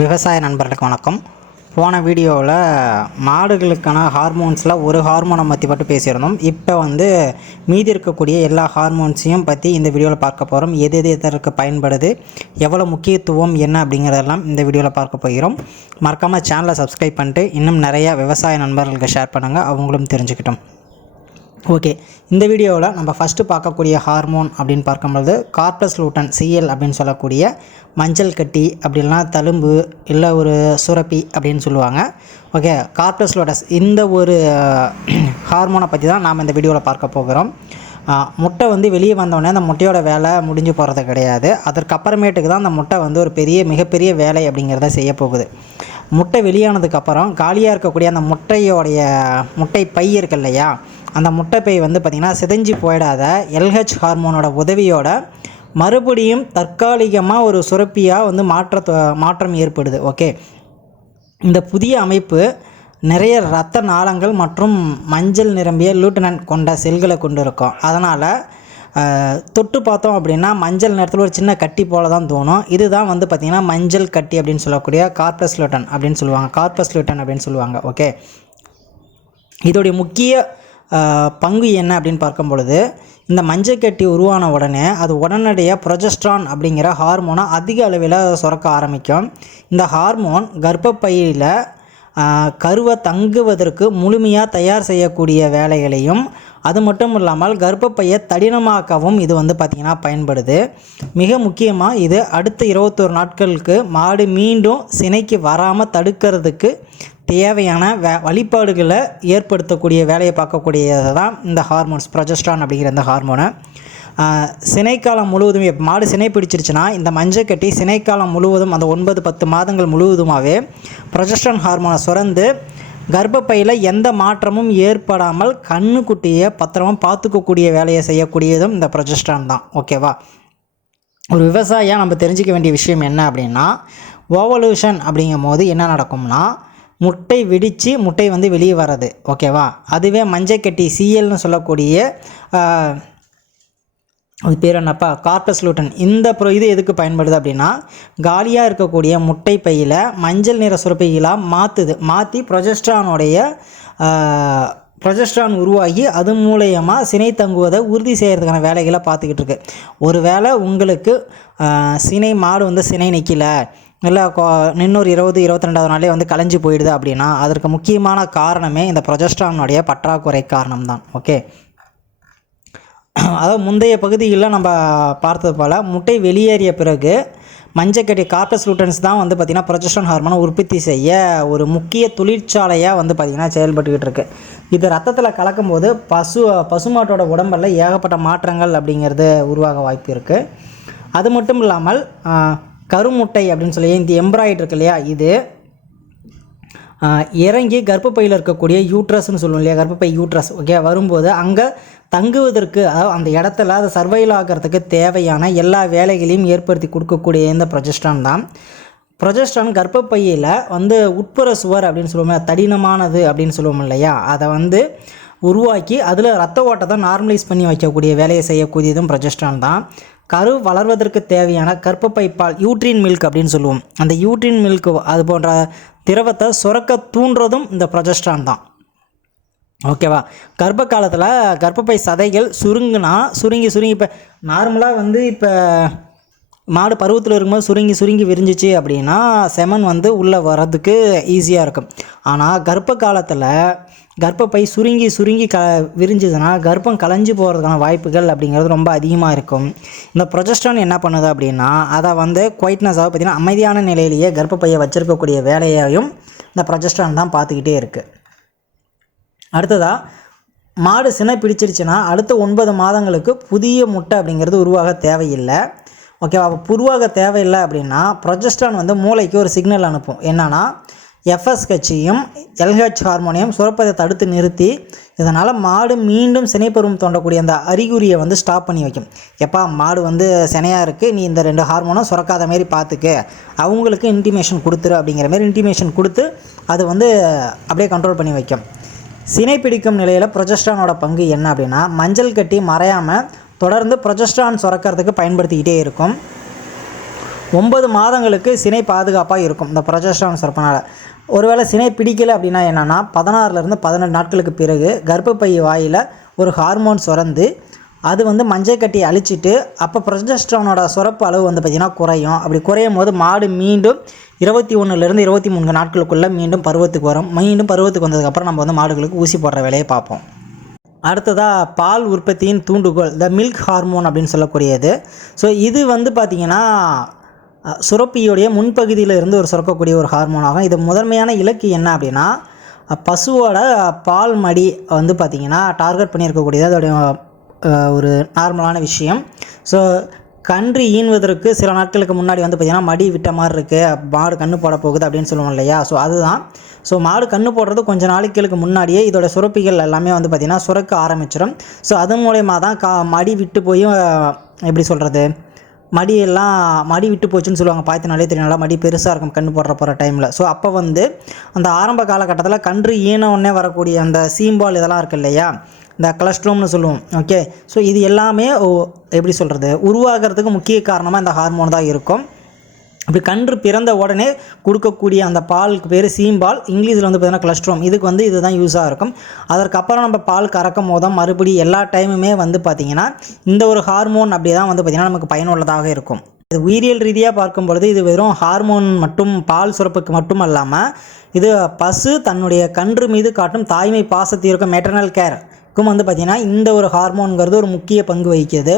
விவசாய நண்பர்களுக்கு வணக்கம். போன வீடியோவில் மாடுகளுக்கான ஹார்மோன்ஸில் ஒரு ஹார்மோனை பற்றி மட்டும் பேசியிருந்தோம். இப்போ மீதி இருக்கக்கூடிய எல்லா ஹார்மோன்ஸையும் பற்றி இந்த வீடியோவில் பார்க்க போகிறோம். எது எதற்கு பயன்படுது, எவ்வளோ முக்கியத்துவம் என்ன அப்படிங்கிறதெல்லாம் இந்த வீடியோவில் பார்க்க போகிறோம். மறக்காமல் சேனலை சப்ஸ்கிரைப் பண்ணிட்டு இன்னும் நிறையா விவசாய நண்பர்களுக்கு ஷேர் பண்ணுங்கள், அவங்களும் தெரிஞ்சுக்கிட்டோம். ஓகே, இந்த வீடியோவில் நம்ம ஃபஸ்ட்டு பார்க்கக்கூடிய ஹார்மோன் அப்படின்னு பார்க்கும்பொழுது கார்பஸ் லூட்டன் சிஎல் அப்படின்னு சொல்லக்கூடிய மஞ்சள் கட்டி அப்படின்னா தழும்பு இல்லை ஒரு சுரப்பி அப்படின்னு சொல்லுவாங்க. ஓகே, கார்பஸ் லூட்டஸ் இந்த ஒரு ஹார்மோனை பற்றி தான் நாம் இந்த வீடியோவில் பார்க்க போகிறோம். முட்டை வெளியே வந்தோடனே அந்த முட்டையோட வேலை முடிஞ்சு போகிறது கிடையாது. அதற்கப்புறமேட்டுக்கு தான் அந்த முட்டை ஒரு மிகப்பெரிய வேலை அப்படிங்கிறத செய்ய போகுது. முட்டை வெளியானதுக்கப்புறம் காலியாக இருக்கக்கூடிய அந்த முட்டை பை இருக்கு இல்லையா, அந்த முட்டைப்பை பார்த்திங்கன்னா சிதைஞ்சு போயிடாத எல்ஹெச் ஹார்மோனோட உதவியோட மறுபடியும் தற்காலிகமாக ஒரு சுரப்பியாக மாற்றம் ஏற்படுது. ஓகே, இந்த புதிய அமைப்பு நிறைய இரத்த நாளங்கள் மற்றும் மஞ்சள் நிரம்பிய லூட்டனன் கொண்ட செல்களை கொண்டு இருக்கும். அதனால் தொட்டு பார்த்தோம் அப்படின்னா மஞ்சள் நேரத்தில் ஒரு சின்ன கட்டி போல தான் தோணும். இதுதான் பார்த்திங்கன்னா மஞ்சள் கட்டி அப்படின்னு சொல்லக்கூடிய கார்பஸ் லூட்டன் அப்படின்னு சொல்லுவாங்க. ஓகே, இதோடைய முக்கிய பங்கு என்ன அப்படின்னு பார்க்கும் பொழுது, இந்த மஞ்சக்கட்டி உருவான உடனே அது உடனடியாக ப்ரொஜெஸ்ட்ரான் அப்படிங்கிற ஹார்மோனை அதிக அளவில் சுரக்க ஆரம்பிக்கும். இந்த ஹார்மோன் கர்ப்பப்பையில் கருவை தங்குவதற்கு முழுமையாக தயார் செய்யக்கூடிய வேலைகளையும், அது மட்டும் இல்லாமல் கர்ப்பப்பையை தடினமாக்கவும் இது பார்த்திங்கன்னா பயன்படுது. மிக முக்கியமாக இது அடுத்த 21 நாட்களுக்கு மாடு மீண்டும் சினைக்கு வராமல் தடுக்கிறதுக்கு தேவையான வழிபாடுகளை ஏற்படுத்தக்கூடிய வேலையை பார்க்கக்கூடியது தான் இந்த ஹார்மோன்ஸ், ப்ரொஜெஸ்ட்ரான் அப்படிங்கிற இந்த ஹார்மோனை. சினைக்காலம் முழுவதும் மாடு சினை பிடிச்சிருச்சுன்னா இந்த மஞ்சக்கட்டி சினைக்காலம் முழுவதும் அந்த 9-10 மாதங்கள் முழுவதுமாகவே ப்ரொஜெஸ்ட்ரான் ஹார்மோனை சுரந்து கர்ப்பப்பையில் எந்த மாற்றமும் ஏற்படாமல் கண்ணுக்குட்டியை பத்திரமாக பார்த்துக்கக்கூடிய வேலையை செய்யக்கூடியதும் இந்த ப்ரொஜெஸ்ட்ரான் தான். ஓகேவா, ஒரு விவசாயியாக நம்ம தெரிஞ்சிக்க வேண்டிய விஷயம் என்ன அப்படின்னா, ஓவலூஷன் அப்படிங்கும் போது என்ன நடக்கும்னா முட்டை வெடித்து முட்டை வெளியே வர்றது. ஓகேவா, அதுவே மஞ்சக்கட்டி சிஎல்னு சொல்லக்கூடிய அது பேர் என்னப்பா, கார்பஸ் லூட்டன். இது எதுக்கு பயன்படுது அப்படின்னா, காலியாக இருக்கக்கூடிய முட்டை பையில் மஞ்சள் நிற சுரப்பிகளாக மாற்றி ப்ரொஜெஸ்ட்ரான் உருவாகி அது மூலயமா சினை தங்குவதை உறுதி செய்கிறதுக்கான வேலைகளை பார்த்துக்கிட்டு இருக்கு. ஒரு வேளை உங்களுக்கு சினை மாடு சினை நிற்கல, இல்லை இன்னொரு 20-22 நாளே கலைஞ்சி போயிடுது அப்படின்னா அதற்கு முக்கியமான காரணமே இந்த ப்ரொஜெஸ்ட்ரானுடைய பற்றாக்குறை காரணம்தான். ஓகே, அதாவது முந்தைய பகுதிகளில் நம்ம பார்த்தது போல் முட்டை வெளியேறிய பிறகு மஞ்சக்கட்டி கார்பஸ் லூட்டன்ஸ் தான் பார்த்திங்கன்னா ப்ரொஜெஸ்ட்ரான் ஹார்மோனை உற்பத்தி செய்ய ஒரு முக்கிய தொழிற்சாலையாக பார்த்திங்கன்னா செயல்பட்டுக்கிட்டு இருக்குது. இது ரத்தத்தில் கலக்கும்போது பசுமாட்டோட உடம்பில் ஏகப்பட்ட மாற்றங்கள் அப்படிங்கிறது உருவாக வாய்ப்பு இருக்குது. அது மட்டும் இல்லாமல் கருமுட்டை அப்படின்னு சொல்லி இந்த எம்ப்ராய்டு இருக்கு இல்லையா, இது இறங்கி கர்ப்பப்பையில் இருக்கக்கூடிய யூட்ரஸ்ன்னு சொல்லுவோம் இல்லையா, கர்ப்பப்பை யூட்ரஸ். ஓகே, வரும்போது அங்கே தங்குவதற்கு, அதாவது அந்த இடத்துல அதை சர்வைவல் ஆகிறதுக்கு தேவையான எல்லா வேலைகளையும் ஏற்படுத்தி கொடுக்கக்கூடிய இந்த ப்ரொஜெஸ்ட்ரான் தான். ப்ரொஜெஸ்ட்ரான் கர்ப்பப்பையில் உட்புற சுவர் அப்படின்னு சொல்லுவோம், தடினமானது அப்படின்னு சொல்லுவோம் இல்லையா, அதை உருவாக்கி அதில் ரத்த ஓட்டத்தை நார்மலைஸ் பண்ணி வைக்கக்கூடிய வேலையை செய்யக்கூடியதும் ப்ரொஜெஸ்ட்ரான் தான். கரு வளர்வதற்கு தேவையான கர்ப்பப்பை பால், யூட்ரின் மில்க் அப்படின்னு சொல்லுவோம், அந்த யூட்ரின் மில்க் அது போன்ற திரவத்தை சுரக்க தூண்டுறதும் இந்த ப்ரொஜெஸ்ட்ரான் தான். ஓகேவா, கர்ப்ப காலத்தில் கர்ப்பப்பை சதைகள் சுருங்கி இப்போ நார்மலாக இப்போ மாடு பருவத்தில் இருக்கும்போது சுருங்கி விரிஞ்சிச்சு அப்படின்னா செமன் உள்ளே வர்றதுக்கு ஈஸியாக இருக்கும். ஆனால் கர்ப்ப காலத்தில் கர்ப்பப்பை சுருங்கி விரிஞ்சுதுன்னா கர்ப்பம் கலைஞ்சி போகிறதுக்கான வாய்ப்புகள் அப்படிங்கிறது ரொம்ப அதிகமாக இருக்கும். இந்த ப்ரொஜெஸ்ட்ரான் என்ன பண்ணுது அப்படின்னா அதை குவைட்னஸாக பார்த்திங்கன்னா அமைதியான நிலையிலேயே கர்ப்பப்பையை வச்சுருக்கக்கூடிய வேலையையும் இந்த ப்ரொஜெஸ்ட்ரான் தான் பார்த்துக்கிட்டே இருக்குது. அடுத்ததாக மாடு சினை பிடிச்சிருச்சுன்னா அடுத்த 9 மாதங்களுக்கு புதிய முட்டை அப்படிங்கிறது உருவாக தேவையில்லை. ஓகேவா, அப்போ உருவாக தேவையில்லை அப்படின்னா ப்ரொஜெஸ்ட்ரான் மூளைக்கு ஒரு சிக்னல் அனுப்பும். என்னென்னா எஃப்எஸ்ஹெச்சையும் எல்ஹெச் ஹார்மோனையும் சுரப்பதை தடுத்து நிறுத்தி இதனால் மாடு மீண்டும் சினைப்பருவம் தோண்டக்கூடிய அந்த அறிகுறியை ஸ்டாப் பண்ணி வைக்கும். எப்பா மாடு சினையாக இருக்குது, நீ இந்த 2 ஹார்மோனும் சுரக்காத மாரி பார்த்துக்க, அவங்களுக்கு இன்டிமேஷன் கொடுத்துரு அப்படிங்கிற மாரி இன்டிமேஷன் கொடுத்து அது அப்படியே கண்ட்ரோல் பண்ணி வைக்கும். சினை பிடிக்கும் நிலையில் ப்ரொஜெஸ்ட்ரானோட பங்கு என்ன அப்படின்னா, மஞ்சள் கட்டி மறையாமல் தொடர்ந்து ப்ரொஜெஸ்ட்ரான் சுரக்கிறதுக்கு பயன்படுத்திக்கிட்டே இருக்கும். 9 மாதங்களுக்கு சினை பாதுகாப்பாக இருக்கும் இந்த ப்ரொஜெஸ்டரான் சுரப்பனால். ஒருவேளை சினை பிடிக்கலை அப்படின்னா என்னென்னா 16லேருந்து 18 நாட்களுக்கு பிறகு கர்ப்பப்பை வாயில் ஒரு ஹார்மோன் சுரந்து அது வந்து மஞ்சள் கட்டியை அழிச்சிட்டு அப்போ ப்ரொஜெஸ்டரானோட சுரப்பு அளவு வந்து பார்த்திங்கன்னா குறையும். அப்படி குறையும் போது மாடு மீண்டும் 21லேருந்து 23 நாட்களுக்குள்ளே மீண்டும் பருவத்துக்கு வரும். மீண்டும் பருவத்துக்கு வந்ததுக்கப்புறம் நம்ம வந்து மாடுகளுக்கு ஊசி போடுற வேலையை பார்ப்போம். அடுத்ததாக பால் உற்பத்தியின் தூண்டுகோல் த மில்க் ஹார்மோன் அப்படின்னு சொல்லக்கூடியது. ஸோ இது வந்து பார்த்திங்கன்னா சுரப்பியுடைய முன்பகுதியில் இருந்து ஒரு சுரக்கக்கூடிய ஒரு ஹார்மோன் ஆகும். இது முதன்மையான இலக்கு என்ன அப்படின்னா பசுவோட பால் மடி வந்து பார்த்திங்கன்னா டார்கெட் பண்ணியிருக்கக்கூடியது அதோடைய ஒரு நார்மலான விஷயம். ஸோ கன்று ஈனுவதற்கு சில நாட்களுக்கு முன்னாடி வந்து பார்த்திங்கன்னா மடி விட்ட மாதிரி இருக்குது, மாடு கன்று போட போகுது அப்படின்னு சொல்லுவோம் இல்லையா. ஸோ அதுதான். ஸோ மாடு கன்று போடுறது கொஞ்சம் நாளைக்கு முன்னாடியே இதோட சுரப்பிகள் எல்லாமே வந்து பார்த்திங்கன்னா சுரக்க ஆரம்பிச்சிடும். ஸோ அது மூலயமா தான் மடி விட்டு போய் எப்படி சொல்கிறது மடி விட்டு போச்சுன்னு சொல்லுவாங்க. பார்த்தனாலே தெரியும், மடி பெருசாக இருக்கும் கன்று போடுற டைமில். ஸோ அப்போ வந்து அந்த ஆரம்ப காலகட்டத்தில் கன்று ஈன உடனே வரக்கூடிய அந்த சீம்பால் இதெல்லாம் இருக்குது இல்லையா, இந்த கொலஸ்ட்ரோம்னு சொல்லுவோம். ஓகே, ஸோ இது எல்லாமே எப்படி சொல்கிறது உருவாகிறதுக்கு முக்கிய காரணமாக இந்த ஹார்மோன் தான் இருக்கும். அப்படி கன்று பிறந்த உடனே கொடுக்கக்கூடிய அந்த பாலுக்கு பேர் சீம்பால், இங்கிலீஷில் வந்து பார்த்திங்கன்னா கொலஸ்ட்ரோம். இதுக்கு வந்து இதுதான் யூஸாக இருக்கும். அதற்கப்புறம் நம்ம பால் கறக்கும் போதும் மறுபடி எல்லா டைமுமே வந்து பார்த்திங்கன்னா இந்த ஒரு ஹார்மோன் அப்படி தான் வந்து பார்த்திங்கன்னா நமக்கு பயனுள்ளதாக இருக்கும். இது உயிரியல் ரீதியாக பார்க்கும் பொழுது இது வெறும் ஹார்மோன் மட்டும் பால் சுரப்புக்கு மட்டும் இல்லாமல் இது பசு தன்னுடைய கன்று மீது காட்டும் தாய்மை பாசத்திற்கும் மெட்டர்னல் கேருக்கும் வந்து பார்த்திங்கன்னா இந்த ஒரு ஹார்மோனுங்கிறது ஒரு முக்கிய பங்கு வகிக்குது.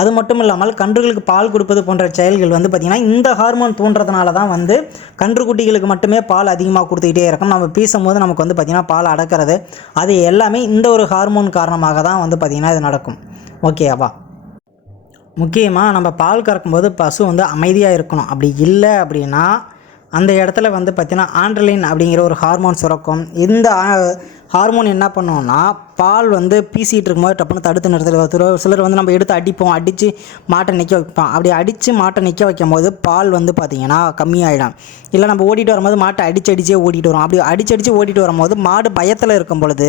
அது மட்டும் இல்லாமல் கன்றுகளுக்கு பால் கொடுப்பது போன்ற செயல்கள் வந்து பார்த்திங்கன்னா இந்த ஹார்மோன் தூண்டுறதுனால தான் வந்து கன்றுக்குட்டிகளுக்கு மட்டுமே பால் அதிகமாக கொடுத்துக்கிட்டே இருக்கும். நம்ம பேசும்போது நமக்கு வந்து பார்த்திங்கன்னா பால் அடக்கிறது அது எல்லாமே இந்த ஒரு ஹார்மோன் காரணமாக தான் வந்து பார்த்திங்கன்னா இது நடக்கும். ஓகேவா? முக்கியமாக நம்ம பால் கறக்கும்போது பசு வந்து அமைதியாக இருக்கணும். அப்படி இல்லை அப்படின்னா அந்த இடத்துல வந்து பார்த்திங்கன்னா ஆண்ட்ரலின் அப்படிங்கிற ஒரு ஹார்மோன் சுரக்கும். இந்த ஹார்மோன் என்ன பண்ணோன்னா பால் வந்து பீசிகிட்டு இருக்கும்போது டப்புன்னு தடுத்து நிறுத்துறது. சிலர் வந்து நம்ம எடுத்து அடித்து மாட்டை நிற்க வைப்போம். அப்படி அடித்து மாட்டை நிற்க வைக்கும் போது பால் வந்து பார்த்திங்கன்னா கம்மியாகிடும். இல்லை நம்ம ஓடிட்டு வரும்போது மாட்டை அடிச்சே ஓடிட்டு வரும். அப்படி அடித்து ஓடிட்டு வரும்போது மாடு பயத்தில் இருக்கும் பொழுது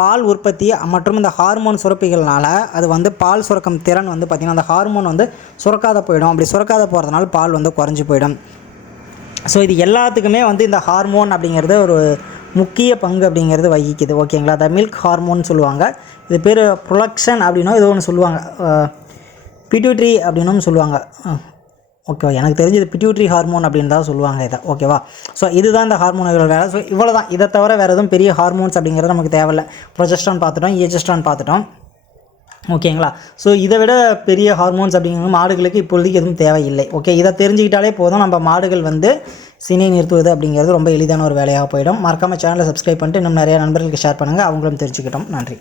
பால் உற்பத்தி மற்றும் இந்த ஹார்மோன் சுரப்பிகள்னால அது வந்து பால் சுரக்கும் திறன் வந்து பார்த்திங்கன்னா அந்த ஹார்மோன் வந்து சுரக்காத போயிடும். அப்படி சுரக்காத போகிறதுனால பால் வந்து குறைஞ்சி போயிடும். ஸோ இது எல்லாத்துக்குமே வந்து இந்த ஹார்மோன் அப்படிங்கிறது ஒரு முக்கிய பங்கு அப்படிங்கிறது வகிக்குது. ஓகேங்களா? த மில்க் ஹார்மோன் சொல்லுவாங்க. இது பேர் ப்ரொலக்ஷன் அப்படின்னும் இது ஒன்று சொல்லுவாங்க, பிட்யூட்ரி அப்படின்னும் சொல்லுவாங்க. ஓகேவா? எனக்கு தெரிஞ்சது பிட்யூட்ரி ஹார்மோன் அப்படின்னு தான் சொல்லுவாங்க இதை. ஓகேவா? ஸோ இதுதான் இந்த ஹார்மோன்களோட வேலை. ஸோ இவ்வளோ தான். இதை தவிர வேறு எதுவும் பெரிய ஹார்மோன்ஸ் அப்படிங்கிறது நமக்கு தேவையில்லை. ப்ரொஜெஸ்ட்ரான் பார்த்துட்டோம், ஈஜெஸ்ட்ரான் பார்த்துட்டோம். ஓகேங்களா? ஸோ இதை விட பெரிய ஹார்மோன்ஸ் அப்படிங்கிறது மாடுகளுக்கு இப்பொழுதுக்கு எதுவும் தேவையில்லை. ஓகே, இதை தெரிஞ்சுக்கிட்டாலே போதும், நம்ம மாடுகள் வந்து சினை நிறுத்துவது அப்படிங்கிறது ரொம்ப எளிதான ஒரு வேலையாக போயிடும். மறக்காமல் சேனலை சப்ஸ்கிரைப் பண்ணிட்டு இன்னும் நிறையா நண்பர்களுக்கு ஷேர் பண்ணுங்கள், அவங்களும் தெரிஞ்சுக்கிட்டோம். நன்றி.